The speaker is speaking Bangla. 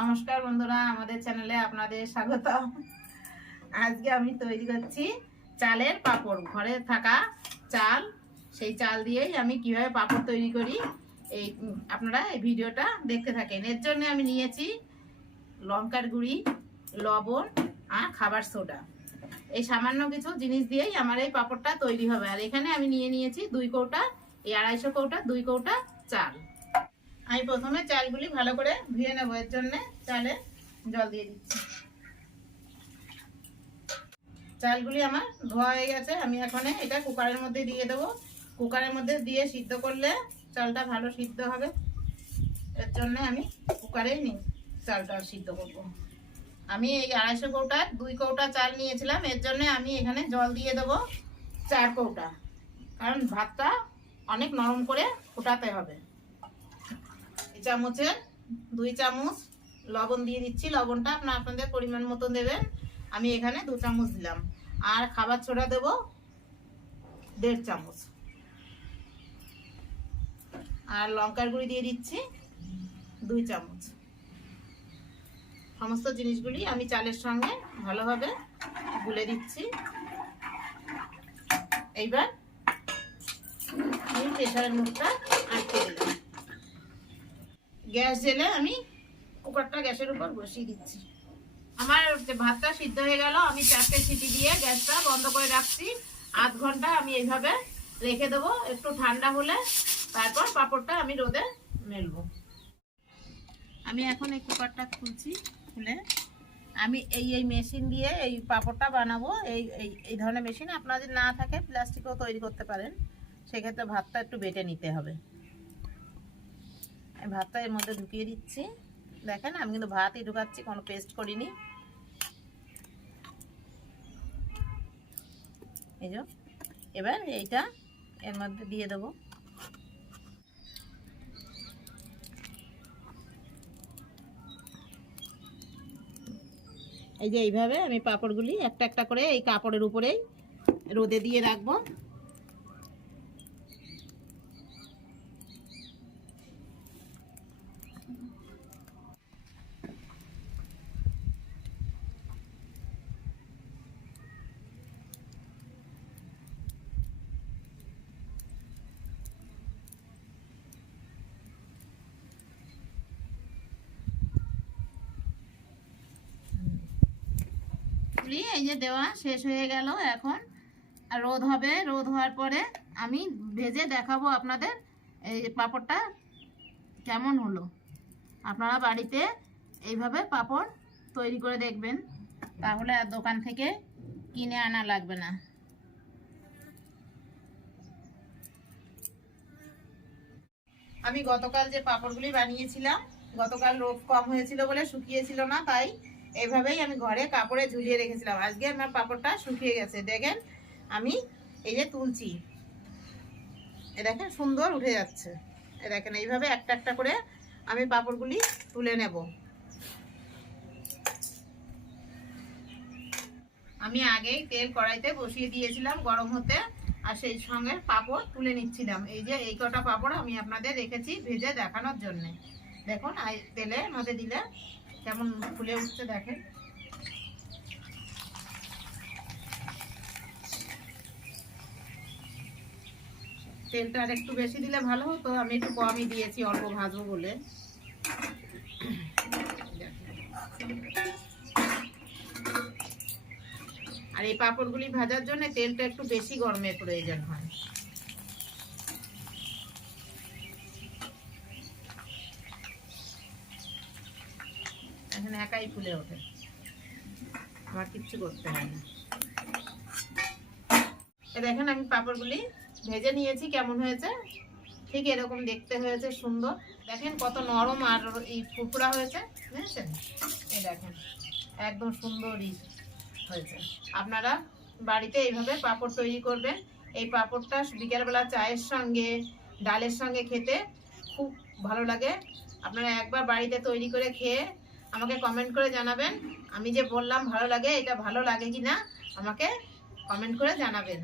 নমস্কার বন্ধুরা, আমাদের চ্যানেলে আপনাদের স্বাগত। আজকে আমি তৈরি করছি চালের পাঁপড়। ঘরে থাকা চাল, সেই চাল দিয়েই আমি কিভাবে পাঁপড় তৈরি করি এই আপনারা এই ভিডিওটা দেখতে থাকেন। এর জন্য আমি নিয়েছি লঙ্কার গুঁড়ি, লবণ আর খাবার সোডা। এই সামান্য কিছু জিনিস দিয়েই আমার এই পাঁপড়টা তৈরি হবে। আর এখানে আমি নিয়েছি 2 কৌটা, এই 250 কৌটা 2 কৌটা চাল। আমি প্রথমে চালগুলি ভালো করে ধুয়ে নেবো। এর জন্য চালে জল দিয়ে দিচ্ছি। চালগুলি আমার ধোয়া হয়ে গেছে। আমি এখন এটা কুকারের মধ্যে দিয়ে দেবো। কুকারের মধ্যে দিয়ে সিদ্ধ করলে চালটা ভালো সিদ্ধ হবে। এর জন্য আমি কুকারেই চালটা সিদ্ধ করব। আমি এই 250 কৌটা 2 কৌটা চাল নিয়েছিলাম। এর জন্য আমি এখানে জল দিয়ে দেবো 4 কৌটা, কারণ ভাতটা অনেক নরম করে ফোটাতে হবে। চামচে 2 চামচ লবণ দিয়ে দিচ্ছি। লবণটা আপনাদের পরিমাণ মতো দেবেন। আমি এখানে 2 চামচ দিলাম। আর খাবার সোডা দেবো 1.5 চামচ। আর লঙ্কার গুঁড়ি দিয়ে দিচ্ছি 2 চামচ। সমস্ত জিনিসগুলি আমি চালের সঙ্গে ভালোভাবে গুলে দিচ্ছি। এইবার আমি প্রেসারের মুখটা আটকে দিলাম। গ্যাস জেলে আমি কুকারটা গ্যাসের উপর বসিয়ে দিচ্ছি। আমার ভাতটা সিদ্ধ হয়ে গেল। আমি 4টে সিটি দিয়ে গ্যাসটা বন্ধ করে রাখছি। আধ ঘন্টা আমি এইভাবে রেখে দেবো। একটু ঠান্ডা হলে তারপর পাঁপড়টা আমি রোদে মেলবো। আমি এখন এই কুকারটা খুলছি। খুলে আমি এই মেশিন দিয়ে এই পাঁপড়টা বানাবো। এই ধরনের মেশিন আপনার যদি না থাকে প্লাস্টিকও তৈরি করতে পারেন। সেক্ষেত্রে ভাতটা একটু বেটে নিতে হবে। ভাতটা এর মধ্যে ঢুকিয়ে দিচ্ছি। দেখেন আমি কিন্তু ভাতই ঢুকাচ্ছি, কোনো পেস্ট করিনি। এই যে এবার এইটা এর মধ্যে দিয়ে দেবো। এই যে এইভাবে আমি পাঁপড়গুলি একটা একটা করে এই কাপড়ের উপরেই রোদে দিয়ে রাখবো। এই যে দেওয়া শেষ হয়ে গেল। এখন রোদ হবে। রোদ হওয়ার পরে আমি ভেজে দেখাবো আপনাদের এই পাঁপড়টা কেমন হলো। আপনারা বাড়িতে এইভাবে পাঁপড় তৈরি করে দেখবেন, তাহলে আর দোকান থেকে কিনে আনা লাগবে না। আমি গতকাল যে পাঁপড়গুলি বানিয়েছিলাম, গতকাল রোদ কম হয়েছিল বলে শুকিয়েছিল না, তাই এইভাবেই আমি ঘরে কাপড়ে ঝুলিয়ে রেখেছিলাম। আজকে আমার পাঁপড়টা শুকিয়ে গেছে। দেখেন আমি এই যে তুলছি, এ দেখেন সুন্দর উঠে যাচ্ছে। এ দেখেন এইভাবে একটা একটা করে আমি পাঁপড়গুলি তুলে নেব। আমি আগেই তেল কড়াইতে বসিয়ে দিয়েছিলাম গরম হতে, আর সেই সঙ্গে পাঁপড় তুলে নিচ্ছিলাম। এই যে এই কটা পাঁপড় আমি আপনাদের রেখেছি ভেজে দেখানোর জন্য। দেখুন তেলের মধ্যে দিলে কেমন ফুলে উঠছে দেখেন। তেলটা আর একটু বেশি দিলে ভালো হতো, আমি একটু কমই দিয়েছি অল্প ভাজবো বলে। আর এই পাঁপড়গুলি ভাজার জন্য তেলটা একটু বেশি গরমের প্রয়োজন হয়। এখন একাই ফুলে ওঠে, আমার কিচ্ছু করতে হয় না। দেখেন আমি পাঁপড়গুলি ভেজে নিয়েছি। কেমন হয়েছে ঠিক এরকম দেখতে হয়েছে, সুন্দর। দেখেন কত নরম আর এই ফুরফুরা হয়েছে, বুঝেছেন? এই দেখেন একদম সুন্দরই হয়েছে। আপনারা বাড়িতে এইভাবে পাঁপড় তৈরি করবেন। এই পাঁপড়টা বিকেলবেলা চায়ের সঙ্গে, ডালের সঙ্গে খেতে খুব ভালো লাগে। আপনারা একবার বাড়িতে তৈরি করে খেয়ে আমাকে কমেন্ট করে জানাবেন। আমি যে বললাম ভালো লাগে, এটা ভালো লাগে কি না আমাকে কমেন্ট করে জানাবেন।